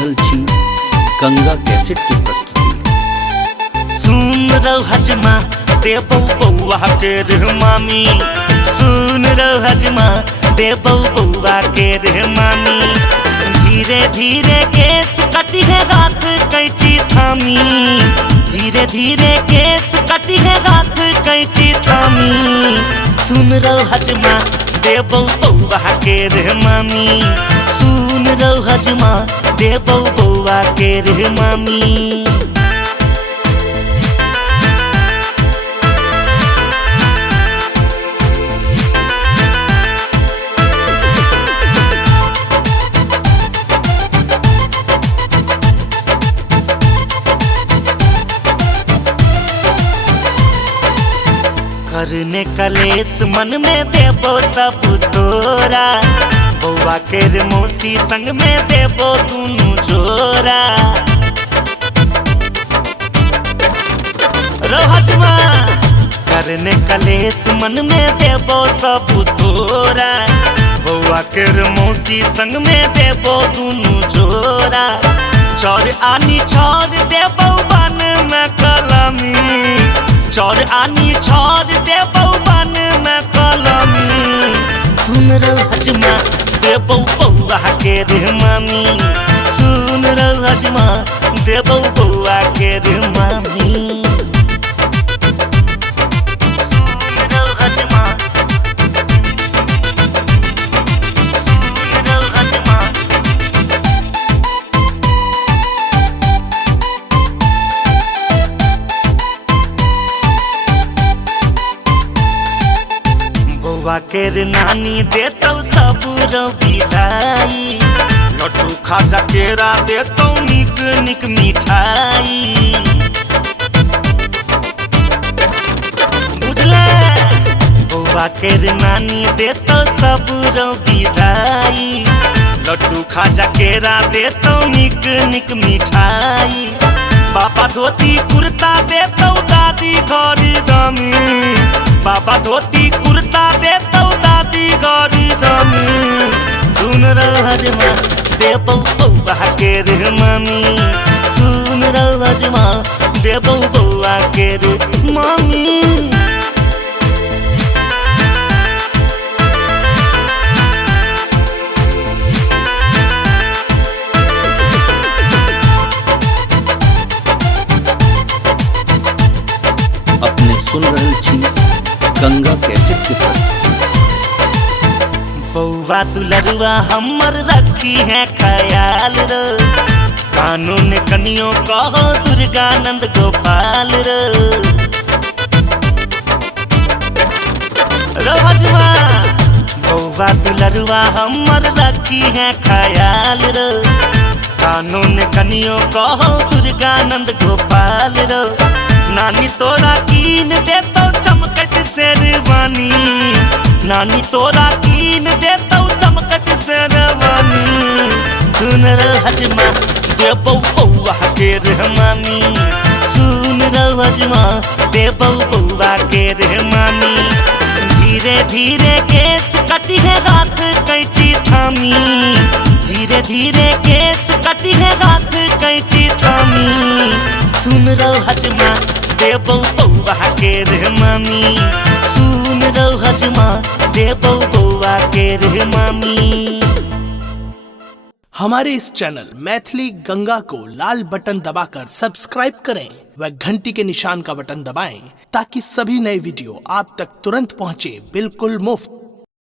रहल छी गंगा कैसेट की प्रस्तुति। सुन रहो हजमा देबौ बउआ के रे मामी, सुन रहो हजमा देबौ बउआ के रे मामी। धीरे धीरे केस कटी है रात कैची थामी, धीरे धीरे केस कटी है रात कैची थामी। सुन रहो हजमा देबौ बउआ के रे मामी, सुन रहो हजमा देबौ बउआ के रे मामी। करने कलेस मन में देबो सब तोरा, बउआ के रे मौसी संग में देबो दुनु जोरा। रोहजमा करने कलेस मन में देबो सब तोरा, बउआ के रे मौसी संग में देबो दुनु जोरा। चौर आनी छोर देबो बन में कलमी, चौर आनी छोर देबौ बन में कलमी। सुन रहो हजमा देबौ बउआ के रे मामी, सुन रहो हजमा देबौ बउआ के रे मामी। सुन रहो हजमा, सुन रहो हजमा। बउआ के रे नानी देतौ सब विदाई, लड्डू खाजा केरा देतौ निक निक मिठाई। बुझले बउआ के रे नानी देतौ सब विदाई, लड्डू खाजा केरा देतौ निक निक मिठाई। पापा धोती कुर्ता देतौ दादी घरी दमी, पापा धोती कुर्ता देतौ दादी घरी दमी। सुन रहो हजमा देबौ बउआ के रे मामी, सुन रहो हजमा देबौ बउआ के रे मामी। अपने सुन रहल छी गंगा कैसेट की प्रस्तुति। बउआ दुलरुआ हमर रखी है ख्याल रो, कानून कनियो कहो दुर्गानंद गोपाल रो। रोहजमा बउआ दुलरुआ हमर रखी है ख्याल रो, कानून कनियो कहो दुर्गानंद गोपाल रो। नानी तोरा कीन देतौ चमकत शेरवानी, नानी तोरा कीन देतौ चमकत शेरवानी। सुन रहो हजमा देबौ बउआ के रे मामी, सुन रहो हजमा देबौ बउआ के रे मामी। धीरे धीरे केस कटी है रात कैची थामी, धीरे धीरे केस कटी है रात कैची थामी। सुन रहो हजमा देबौ बउआ के रे मामी, सुन रहो हजमा देबौ बउआ के रे मामी। हमारे इस चैनल मैथिली गंगा को लाल बटन दबाकर सब्सक्राइब करें व घंटी के निशान का बटन दबाएं ताकि सभी नए वीडियो आप तक तुरंत पहुंचे बिल्कुल मुफ्त।